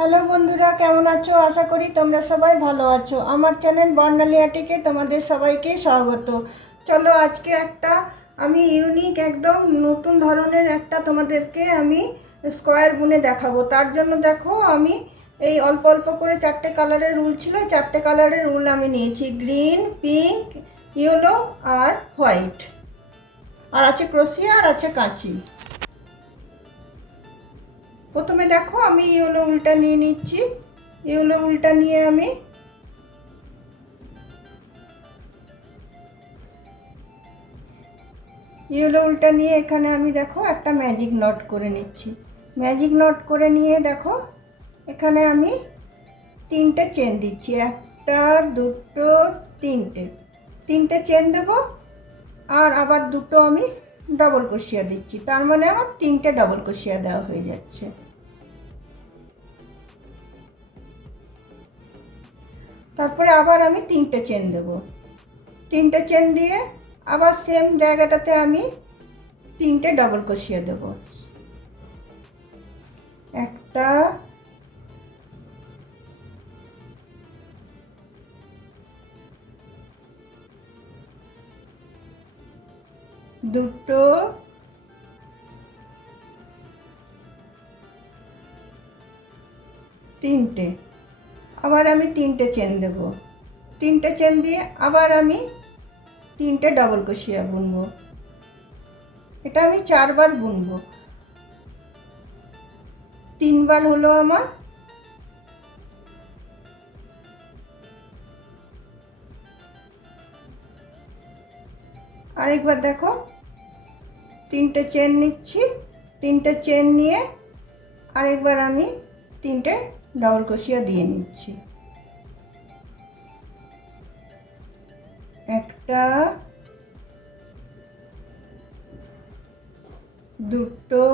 Hello বন্ধুরা, কেমন আছো? আশা করি তোমরা সবাই ভালো আছো। আমার চ্যানেল বর্ণালিয়াটিকে তোমাদের সবাইকে স্বাগত। চলো আজকে একটা আমি ইউনিক একদম নতুন ধরনের একটা তোমাদেরকে আমি স্কোয়ার বুনে দেখাবো। তার জন্য দেখো আমি এই অল্প অল্প করে 4টে কালারের উল ছিল, 4টে কালারের উল আমি নিয়েছি, গ্রিন, পিঙ্ক, ইয়েলো আর হোয়াইট, আর আছে ক্রোশিয়া আর আছে কাঁচি। প্রথমে দেখো আমি ইয়েলো উলটা নিয়ে নিচ্ছি। ইয়েলো উলটা নিয়ে আমি এখানে আমি দেখো একটা ম্যাজিক নট করে নিচ্ছি। ম্যাজিক নট করে নিয়ে দেখো এখানে আমি 3টে চেন দিচ্ছি, একটা, দুটো, তিনটে চেন দেবো, আর আবার দুটো আমি ডবল ক্রোশিয়া দিচ্ছি। তার মানে আমার 3টে ডবল ক্রোশিয়া দেওয়া হয়ে যাচ্ছে। তারপরে আবার আমি 3টে চেন দেব। 3টে চেন দিয়ে আবার সেম জায়গাটাতে আমি 3টে ডবল ক্রোশিয়া দেব। একটা, দুটো, তিনটে, আবার আমি 3টে চেন দেব। 3টে চেন দিয়ে আবার আমি 3টে ডবল ক্রোশিয়া বুনবো। এটা আমি 4বার বুনবো। 3বার হলো আমার। আরেকবার দেখো, 3টে চেন নিচ্ছি, 3টে চেন নিয়ে আরেকবার আমি 3টে ডবল ক্রোশিয়া দিয়ে নিচ্ছি। একটা, দুটো,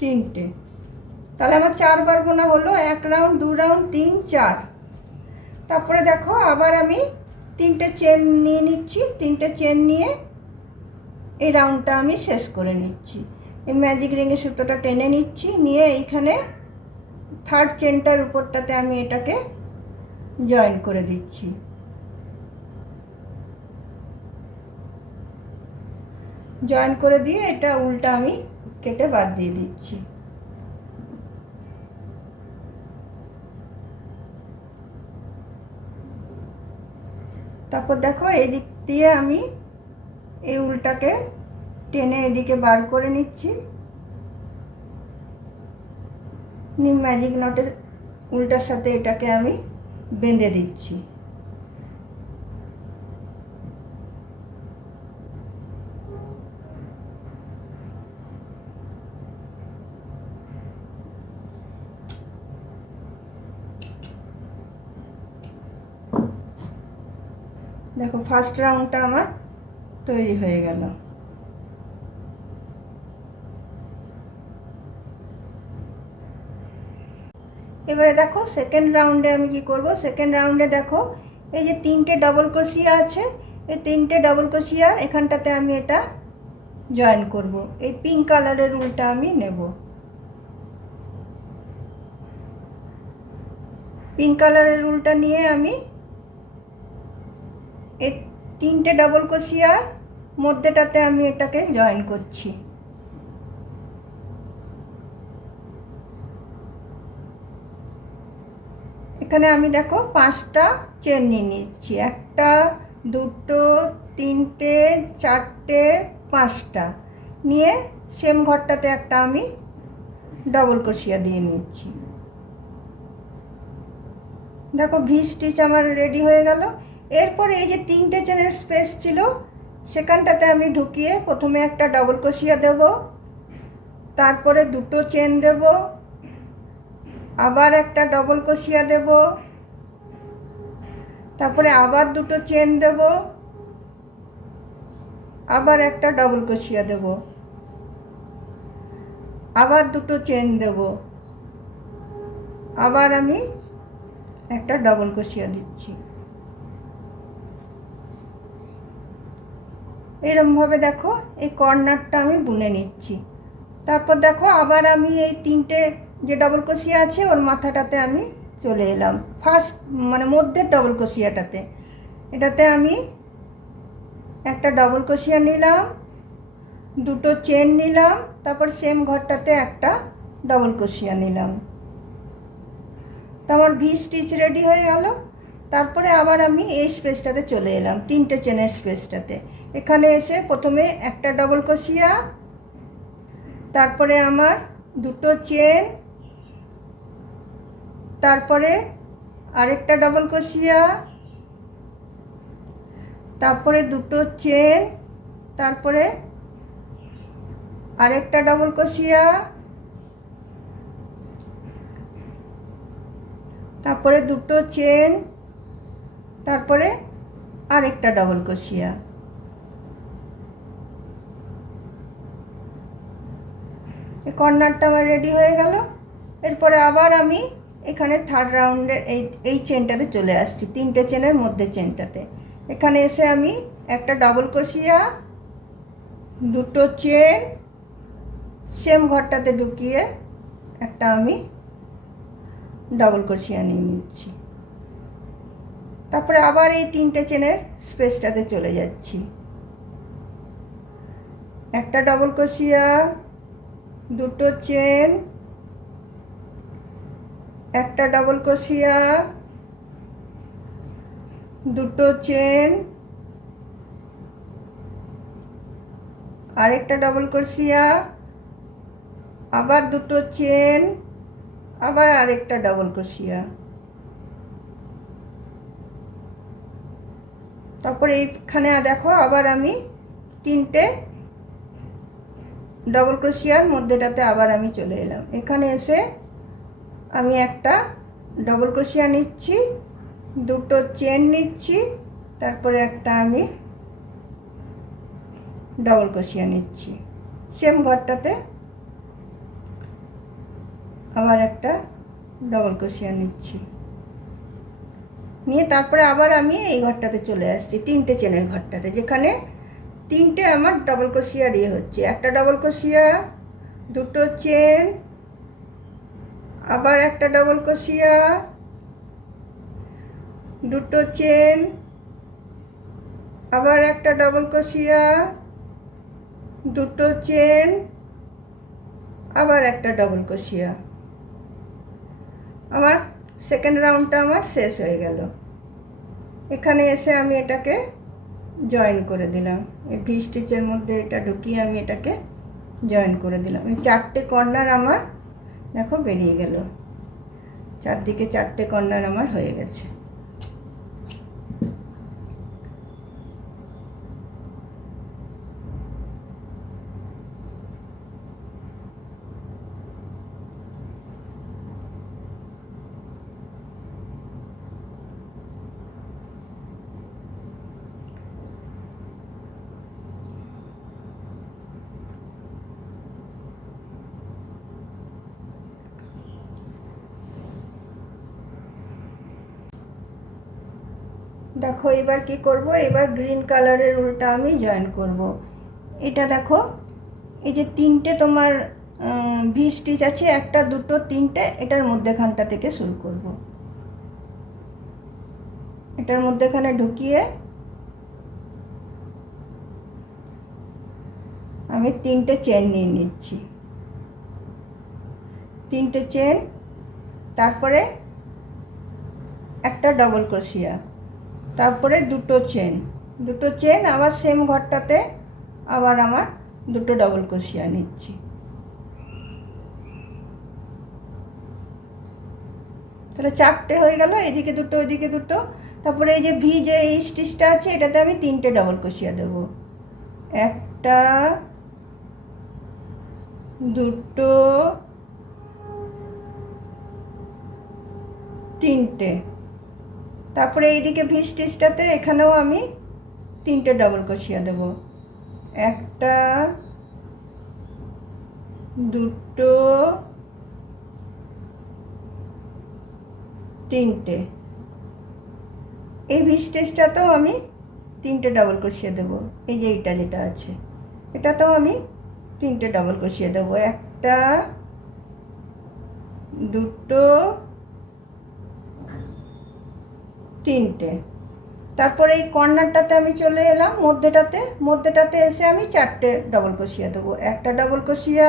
তিনটে। তাহলে আমার 4বার বোনা হলো। 1 রাউন্ড, 2 রাউন্ড, 3, 4। তারপরে দেখো আবার আমি 3টে চেন নিয়ে নিচ্ছি। 3টে চেন নিয়ে এই রাউন্ডটা আমি শেষ করে নিচ্ছি। এই ম্যাজিক রিংয়ের সুতোটা টেনে নিচ্ছি, নিয়ে এইখানে 3rd চেনটার উপরটাতে আমি এটাকে জয়েন করে দিচ্ছি। জয়েন করে দিয়ে এটা উল্টা আমি কেটে বাদ দিয়ে দিচ্ছি। তারপর দেখো এদিক দিয়ে আমি এই উলটাকে টেনে এদিকে বার করে নিচ্ছি। ম্যাজিক নটের উল্টার সাথে এটাকে আমি বেঁধে দিচ্ছি। দেখো ফার্স্ট রাউন্ডটা আমার তৈরি হয়ে গেল। এবারে দেখো সেকেন্ড রাউন্ডে আমি কি করব। সেকেন্ড রাউন্ডে দেখো এই যে 3টে ডবল ক্রোশিয়া আছে, এই 3টে ডবল ক্রোশিয়া এখানটাতে আমি এটা জয়েন করব। এই পিঙ্ক কালারের উলটা আমি নেব। পিঙ্ক কালারের উলটা নিয়ে আমি এই 3টে ডবল ক্রোশিয়ার মধ্যেটাতে আমি এটাকে জয়েন করছি। এখানে আমি দেখো 5টা চেন নিয়ে নিচ্ছি। একটা, দুটো, তিনটে, 4টে, 5টা নিয়ে সেম ঘরটাতে একটা আমি ডবল ক্রোশিয়া দিয়ে নিচ্ছি। দেখো ভি স্টিচ আমার রেডি হয়ে গেল। এরপর এই যে 3টে চেনের স্পেস ছিল সেখানটাতে আমি ঢুকিয়ে প্রথমে একটা ডবল ক্রোশিয়া দেব, তারপরে দুটো চেন দেব, আবার একটা ডবল ক্রোশিয়া দেব, তারপরে আবার দুটো চেন দেব, আবার একটা ডবল ক্রোশিয়া দেব, আবার দুটো চেন দেব, আবার আমি একটা ডবল ক্রোশিয়া দিচ্ছি। এরমভাবে দেখো এই কর্নারটা আমি বুনে নিচ্ছি। তারপর দেখো আবার আমি এই তিনটে যে ডবল ক্রোশিয়া আছে ওর মাথাটাতে আমি চলে এলাম, ফার্স্ট মানে মধ্যের ডবল ক্রোশিয়াটাতে। এটাতে আমি একটা ডবল ক্রোশিয়া নিলাম, দুটো চেন নিলাম, তারপর সেম ঘরটাতে একটা ডবল ক্রোশিয়া নিলাম। তো আমার ভি স্টিচ রেডি হয়ে গেল। তারপরে আবার আমি এই স্পেসটাতে চলে এলাম, তিনটে চেনের স্পেসটাতে। এখানে এসে প্রথমে একটা ডবল ক্রোশিয়া, তারপরে আমার দুটো চেন, তারপরে আরেকটা ডবল ক্রোশিয়া, তারপরে দুটো চেন, তারপরে আরেকটা ডবল ক্রোশিয়া, তারপরে দুটো চেন, তারপরে আরেকটা ডবল ক্রোশিয়া। এই কর্নারটা আমার রেডি হয়ে গেল। এরপরে আবার আমি এখানে থার্ড রাউন্ডের এই চেনটাতে চলে আসছি, তিনটে চেনের মধ্যে চেনটাতে। এখানে এসে আমি একটা ডবল ক্রোশিয়া, দুটো চেন, সেম ঘরটাতে ঢুকিয়ে একটা আমি ডবল ক্রোশিয়া নিয়ে নিচ্ছি। তারপরে আবার এই তিনটে চেনের স্পেসটাতে চলে যাচ্ছি, একটা ডবল ক্রোশিয়া, দুটো চেন, একটা ডবল ক্রোশিয়া, দুটো চেন, আরেকটা ডবল ক্রোশিয়া, আবার দুটো চেন, আবার আরেকটা ডবল ক্রোশিয়া। তারপরে এইখানে দেখো আবার আমি তিনটে ডবল ক্রোশিয়ার মধ্যেটাতে আবার আমি চলে এলাম। এখানে এসে আমি একটা ডবল ক্রোশিয়া নিচ্ছি, দুটো চেন নিচ্ছি, তারপরে একটা আমি ডবল ক্রোশিয়া নিচ্ছি, সেম ঘরটাতে আবার একটা ডবল ক্রোশিয়া নিচ্ছি, নিয়ে তারপরে আবার আমি এই ঘরটাতে চলে আসছি, তিনটে চেনের ঘরটাতে, যেখানে তিনটে আমার ডবল ক্রোশিয়া দিয়ে হচ্ছে। একটা ডবল ক্রোশিয়া, দুটো চেন, আবার একটা ডবল ক্রোশিয়া, দুটো চেন, আবার একটা ডবল ক্রোশিয়া, দুটো চেন, আবার একটা ডবল ক্রোশিয়া। আমার সেকেন্ড রাউন্ডটা আমার শেষ হয়ে গেল। এখানে এসে আমি এটাকে জয়েন করে দিলাম, এই ভি স্টিচের মধ্যে এটা ঢুকিয়ে আমি এটাকে জয়েন করে দিলাম। এই চারটে কর্নার আমার দেখো বেরিয়ে গেল, চারদিকে চারটে কর্নার আমার হয়ে গেছে। দেখো এবার কি করব, এবার গ্রিন কালারের উলটা আমি জয়েন করব। এটা দেখো এই যে তিনটে তোমার ভি স্টিচ আছে, একটা দুটো তিনটে, এটার মধ্যেখানটা থেকে শুরু করব। এটার মধ্যেখানে ঢুকিয়ে আমি তিনটে চেন নিয়ে নিচ্ছি, তিনটে চেন, তারপরে একটা ডবল ক্রোশিয়া, তারপরে দুটো চেন, দুটো চেন, আবার সেম ঘরটাতে আবার আমার দুটো ডবল ক্রোশিয়া নিচ্ছি। তাহলে চারটে হয়ে গেল, এদিকে দুটো ওইদিকে দুটো। তারপরে এই যে ভি যে এই স্টিচটা আছে এটাতে আমি তিনটে ডবল ক্রোশিয়া দেব, একটা, দুটো, তিনটে। তারপরে এইদিকে ভি স্টিচটাতে এখানেও আমি তিনটে ডবল ক্রোশিয়া দেব, একটা, দুটো, তিনটে। এই ভি স্টিচটাতেও আমি তিনটে ডাবল ক্রোশিয়া দেবো। এই যে এইটা যেটা আছে এটাতেও আমি তিনটে ডাবল ক্রোশিয়া দেবো, একটা, দুটো, তিনটে। তারপরে এই কর্নারটাতে আমি চলে এলাম, মধ্যেটাতে এসে আমি চারটে ডাবল ক্রোশিয়া দেবো, একটা ডাবল ক্রোশিয়া,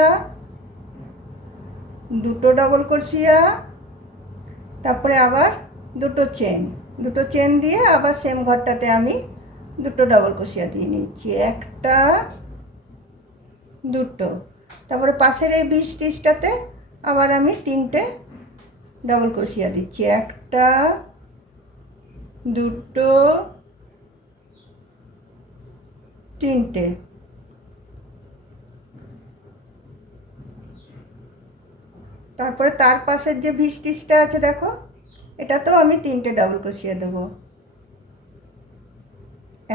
দুটো ডাবল ক্রোশিয়া, তারপরে আবার দুটো চেন দিয়ে আবার সেম ঘরটাতে আমি দুটো ডাবল ক্রোশিয়া দিয়ে নিচ্ছি, একটা, দুটো। তারপরে পাশের এই 20 স্টিচটাতে আবার আমি তিনটে ডাবল ক্রোশিয়া দিচ্ছি, একটা, দুটো, তিনটে। তারপরে তার পাশের যে 20 স্টিচটা আছে দেখো, এটাতেও আমি তিনটে ডাবল ক্রোশিয়া দেবো,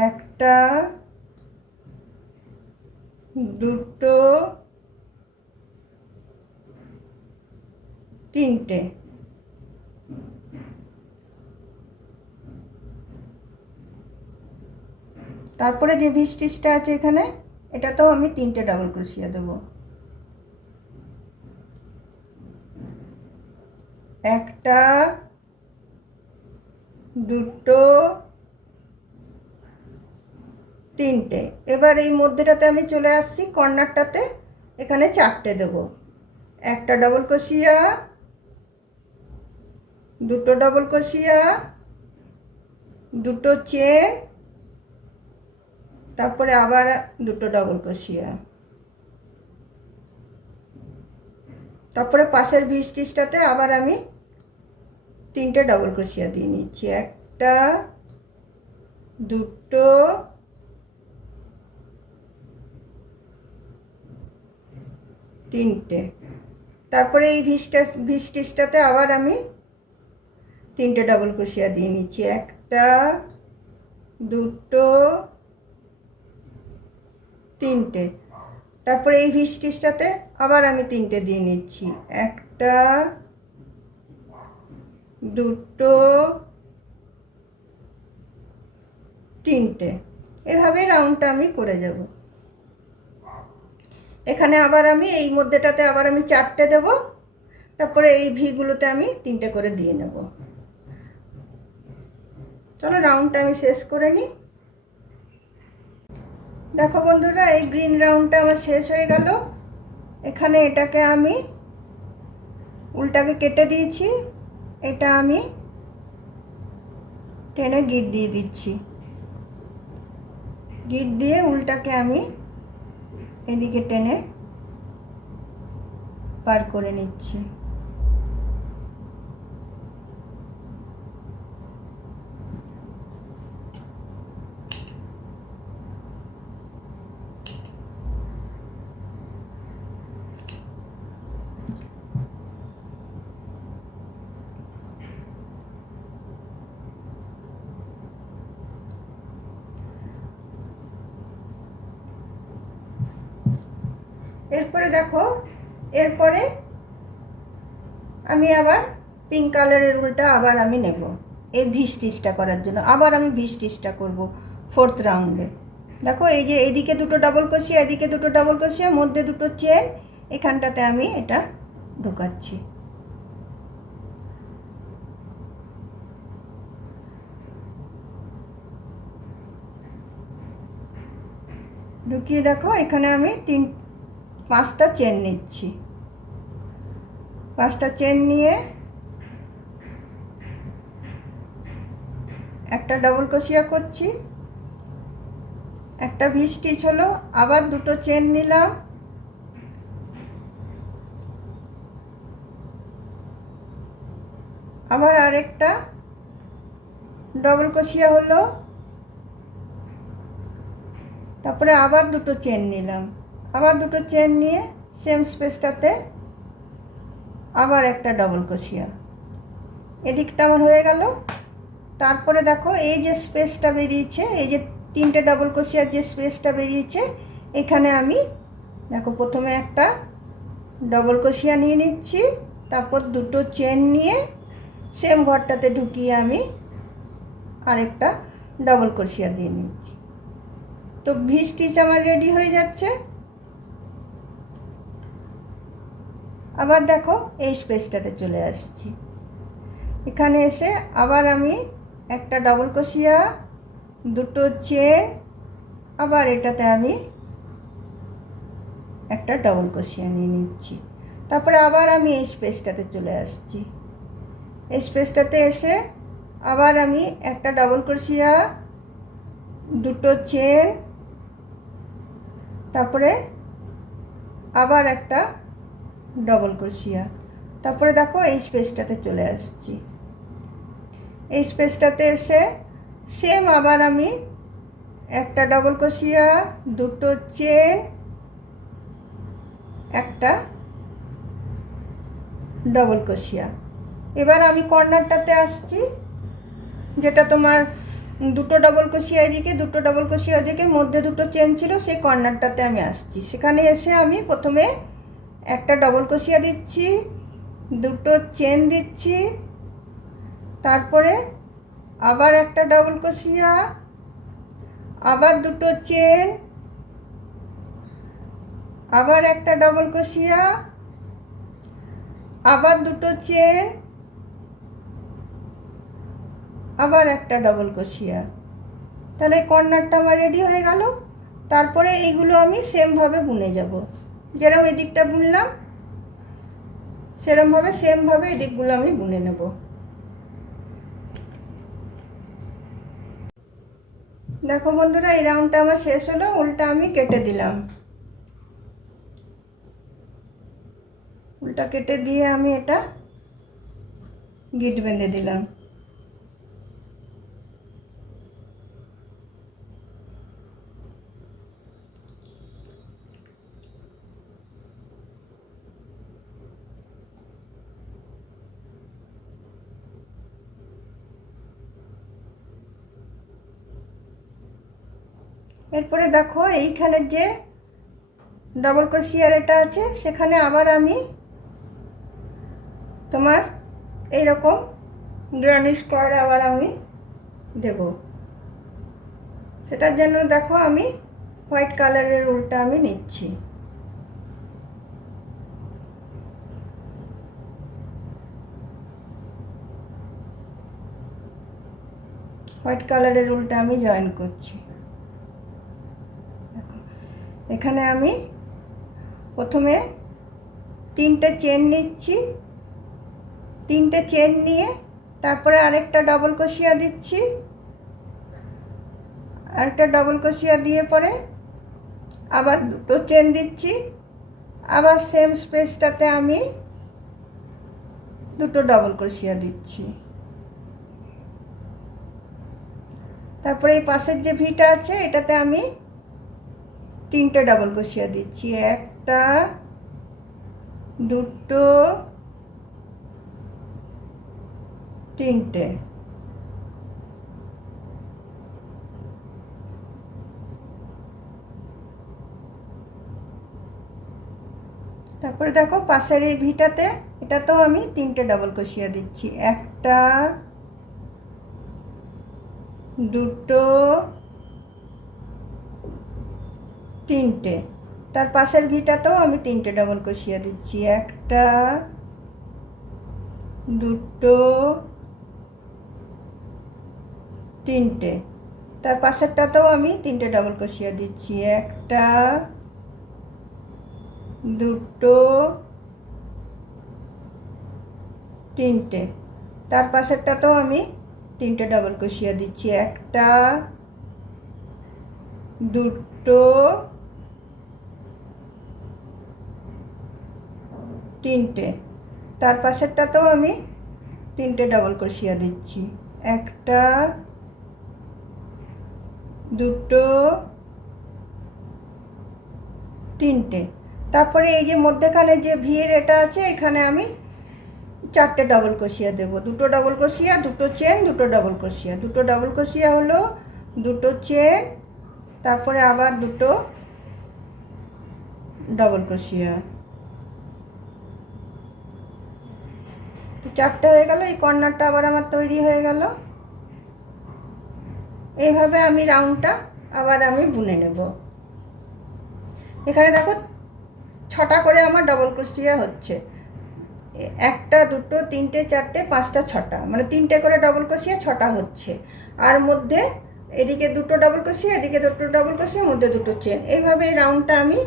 একটা, দুটো, তিনটে। তারপরে যে 20 স্টিচটা আছে এখানে, এটাতেও আমি তিনটে ডাবল ক্রোশিয়া দেবো, একটা, দুটো, তিনটে। এবার এই মধ্যেটাতে আমি চলে আসছি, কর্নারটাতে এখানে চারটে দেব, একটা ডাবল ক্রোশিয়া, দুটো ডাবল ক্রোশিয়া, দুটো চেন, তারপরে আবার দুটো ডাবল ক্রোশিয়া। তারপরে পাশের 20 স্টিচটাতে আবার আমি তিনটে ডাবল ক্রোশিয়া দিয়ে নিচ্ছি, একটা, দুটো, তিনটে। তারপরে এই 20 স্টিচটাতে আবার আমি তিনটে ডাবল ক্রোশিয়া দিয়ে নিচ্ছি, একটা, দুটো, তিনটে। তারপরে এই 20 স্টিচটাতে আবার আমি তিনটে দিয়ে নিচ্ছি, একটা, দুটো, তিনটে। এভাবে রাউন্ডটা আমি করে যাব। এখানে আবার আমি এই মধ্যেটাতে আবার আমি চারটে দেব, তারপরে এই ভিগুলোতে আমি তিনটে করে দিয়ে নেব। চলো রাউন্ডটা আমি শেষ করে নিই। দেখো বন্ধুরা, এই গ্রিন রাউন্ডটা আমার শেষ হয়ে গেল। এখানে এটাকে আমি উল্টাকে কেটে দিয়েছি, এটা আমি টেনে গিট দিয়ে দিচ্ছি, গিট দিয়ে উল্টাকে আমি এদিকে টেনে পার করে নিচ্ছি। এরপরে দেখো, এরপরে আমি আবার পিঙ্ক কালারের উলটা আবার আমি নেব এই 20 স্টিচটা করার জন্য, আবার আমি 20 স্টিচটা করব 4th রাউন্ডে। দেখো এই যে এদিকে দুটো ডাবল ক্রোশিয়া, এদিকে দুটো ডাবল ক্রোশিয়া, মধ্যে দুটো চেন, এখানটাতে আমি এটা ঢোকাচ্ছি। ঢুকিয়ে দেখো এখানে আমি 5টা চেন নিচ্ছি, 5টা চেন নিয়ে একটা ডাবল ক্রোশিয়া করছি, একটা 20 স্টিচ হলো, আবার দুটো চেন নিলাম, আবার আরেকটা ডবল ক্রোশিয়া হলো, তারপরে আবার দুটো চেন নিলাম, আবার দুটো চেন নিয়ে সেম স্পেসটাতে আবার একটা ডবল ক্রোশিয়া। এদিকটা আমার হয়ে গেল। তারপরে দেখো এই যে স্পেসটা বেরিয়েছে, এই যে তিনটে ডাবল ক্রোশিয়ার যে স্পেসটা বেরিয়েছে, এখানে আমি দেখো প্রথমে একটা ডবল ক্রোশিয়া নিয়ে নিচ্ছি, তারপর দুটো চেন নিয়ে সেম ঘরটাতে ঢুকিয়ে আমি আরেকটা ডবল ক্রোশিয়া দিয়ে নিচ্ছি। তো ভি স্টিচ আমার রেডি হয়ে যাচ্ছে। আবার দেখো এই স্পেসটাতে চলে আসছি, এখানে এসে আবার আমি একটা ডবল ক্রোশিয়া, দুটো চেন, আবার এটাতে আমি একটা ডবল ক্রোশিয়া নিয়ে নিচ্ছি। তারপরে আবার আমি এই স্পেসটাতে চলে আসছি, এই স্পেসটাতে এসে আবার আমি একটা ডবল ক্রোশিয়া, দুটো চেন, তারপরে আবার একটা ডবল ক্রোশিয়া, তারপরে দেখো এই স্পেসটাতে চলে আসছি। এই স্পেসটাতে এসে সেম আবার আমি একটা ডবল ক্রোশিয়া, দুটো চেন, একটা ডবল ক্রোশিয়া। এবার আমি কর্নারটাতে আসছি, যেটা তোমার দুটো ডবল ক্রোশিয়া এদিকে, দুটো ডবল ক্রোশিয়া এদিকে, মধ্যে দুটো চেন ছিল, সেই কর্নারটাতে আমি আসছি। সেখানে এসে আমি প্রথমে একটা ডবল ক্রোশিয়া দিচ্ছি, দুটো চেন দিচ্ছি, তারপরে আবার একটা ডবল ক্রোশিয়া, আবার দুটো চেন, আবার একটা ডবল ক্রোশিয়া, আবার দুটো চেন, আবার একটা ডবল ক্রোশিয়া। তাহলে কর্নারটা আমার রেডি হয়ে গেল। তারপরে এইগুলো আমি সেমভাবে বুনে যাব, যেরকম এদিকটা বুনলাম সেরকমভাবে সেমভাবে এদিকগুলো আমি বুনে নেব। দেখো বন্ধুরা, এই রাউন্ডটা আমার শেষ হলো, উল্টা আমি কেটে দিলাম। উল্টা কেটে দিয়ে আমি এটা গিট বেঁধে দিলাম। এরপরে দেখো এইখানে যে ডবল ক্রোশিয়ার এটা আছে, সেখানে আবার আমি তোমার এইরকম গ্রানি স্কোয়ার আবার আমি দেব। সেটার জন্য দেখো আমি হোয়াইট কালারের উলটা আমি নিচ্ছি। হোয়াইট কালারের উলটা আমি জয়েন করছি। এখানে আমি প্রথমে তিনটে চেন নিচ্ছি, তিনটে চেন নিয়ে তারপরে আরেকটা ডবল ক্রোশিয়া দিচ্ছি, আরেকটা ডবল ক্রোশিয়া দিয়ে পরে আবার দুটো চেন দিচ্ছি, আবার সেম স্পেসটাতে আমি দুটো ডবল ক্রোশিয়া দিচ্ছি। তারপরে এই পাশের যে ভিটা আছে এটাতে আমি তিনটে ডবল ক্রোশিয়া দিচ্ছি, একটা, দুটো, তিনটে। তারপরে দেখো পাশের এই ভিটাতে এটাতেও আমি তিনটে ডবল ক্রোশিয়া দিচ্ছি, একটা, দুটো, তিনটে। তার পাশের ভিটাতেও আমি তিনটে ডবল ক্রোশিয়া দিচ্ছি, একটা, দুটো, তিনটে। তার পাশেরটাতেও আমি তিনটে ডবল ক্রোশিয়া দিচ্ছি, একটা, দুটো, তিনটে। তার পাশেরটাতেও আমি তিনটে ডবল ক্রোশিয়া দিচ্ছি, একটা, দুটো, তিনটে। তার পাশেরটাতেও আমি তিনটে ডবল ক্রোশিয়া দিচ্ছি, একটা, দুটো, তিনটে। তারপরে এই যে মধ্যেখানে যে ভিয়ের এটা আছে এখানে আমি চারটে ডবল ক্রোশিয়া দেব, দুটো ডবল ক্রোশিয়া, দুটো চেন, দুটো ডবল ক্রোশিয়া। দুটো ডবল ক্রোশিয়া হলো, দুটো চেন, তারপরে আবার দুটো ডবল ক্রোশিয়া। চারটে হয়ে গেল। এই কর্নারটা আবার আমার তৈরি হয়ে গেল। এইভাবে আমি রাউন্ডটা আবার আমি বুনে নেব। এখানে দেখো 6টা করে আমার ডবল ক্রোশিয়া হচ্ছে, 1টা 2টো 3টে 4টে 5টা 6টা, মানে 3টে করে ডবল ক্রোশিয়া 6টা হচ্ছে। আর মধ্যে এদিকে 2টো ডবল ক্রোশিয়া, এদিকে 2টো ডবল ক্রোশিয়া, মধ্যে 2টো চেন। এইভাবে এই রাউন্ডটা আমি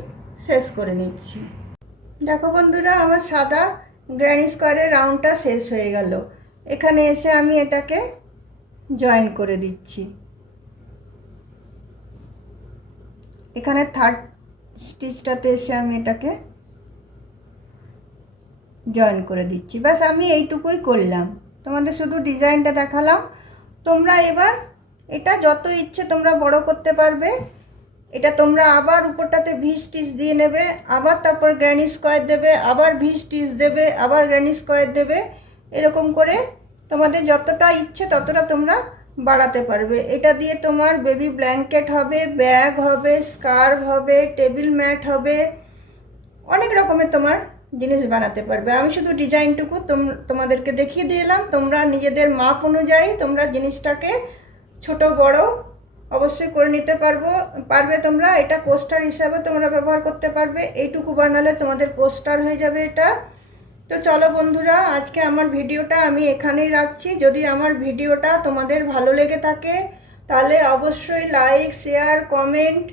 শেষ করে নিচ্ছি। দেখো বন্ধুরা, আমার সাদা গ্র্যানি স্কোয়ারের রাউন্ডটা শেষ হয়ে গেল। এখানে এসে আমি এটাকে জয়েন করে দিচ্ছি। এখানে থার্ড স্টিচটাতে এসে আমি এটাকে জয়েন করে দিচ্ছি। ব্যাস আমি এইটুকুই করলাম, তোমাদের শুধু ডিজাইনটা দেখালাম। তোমরা এবার এটা যত ইচ্ছে তোমরা বড় করতে পারবে। এটা তোমরা আবার উপরটাতে ভি স্টিচ দিয়ে নেবে, আবার তারপর গ্র্যানি স্কোয়ার দেবে, আবার ভি স্টিচ দেবে, আবার গ্র্যানি স্কোয়ার দেবে। এরকম করে তোমাদের যতটা ইচ্ছে ততটা তোমরা বাড়াতে পারবে। এটা দিয়ে তোমার বেবি ব্ল্যাঙ্কেট হবে, ব্যাগ হবে, স্কার্ফ হবে, টেবিল ম্যাট হবে, অনেক রকমের তোমার জিনিস বানাতে পারবে। আমি শুধু ডিজাইনটুকু তোমাদেরকে দেখিয়ে দিলাম। তোমরা নিজেদের মাপ অনুযায়ী তোমরা জিনিসটাকে ছোট বড় অবশ্যই করে নিতে পারবে তোমরা। এটা কোস্টার হিসাবে তোমরা ব্যবহার করতে পারবে। এইটুকু বানালে তোমাদের কোস্টার হয়ে যাবে এটা। তো চলো বন্ধুরা, আজকে আমার ভিডিওটা আমি এখানেই রাখছি। যদি আমার ভিডিওটা তোমাদের ভালো লেগে থাকে তাহলে অবশ্যই লাইক, শেয়ার, কমেন্ট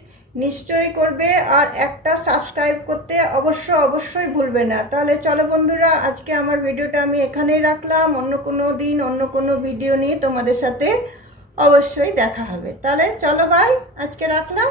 নিশ্চয়ই করবে, আর একটা সাবস্ক্রাইব করতে অবশ্যই ভুলবে না। তাহলে চলো বন্ধুরা, আজকে আমার ভিডিওটা আমি এখানেই রাখলাম। অন্য কোনো দিন অন্য কোনো ভিডিও নিয়ে তোমাদের সাথে অবশ্যই দেখা হবে। তাহলে চলো ভাই, আজকে রাখলাম।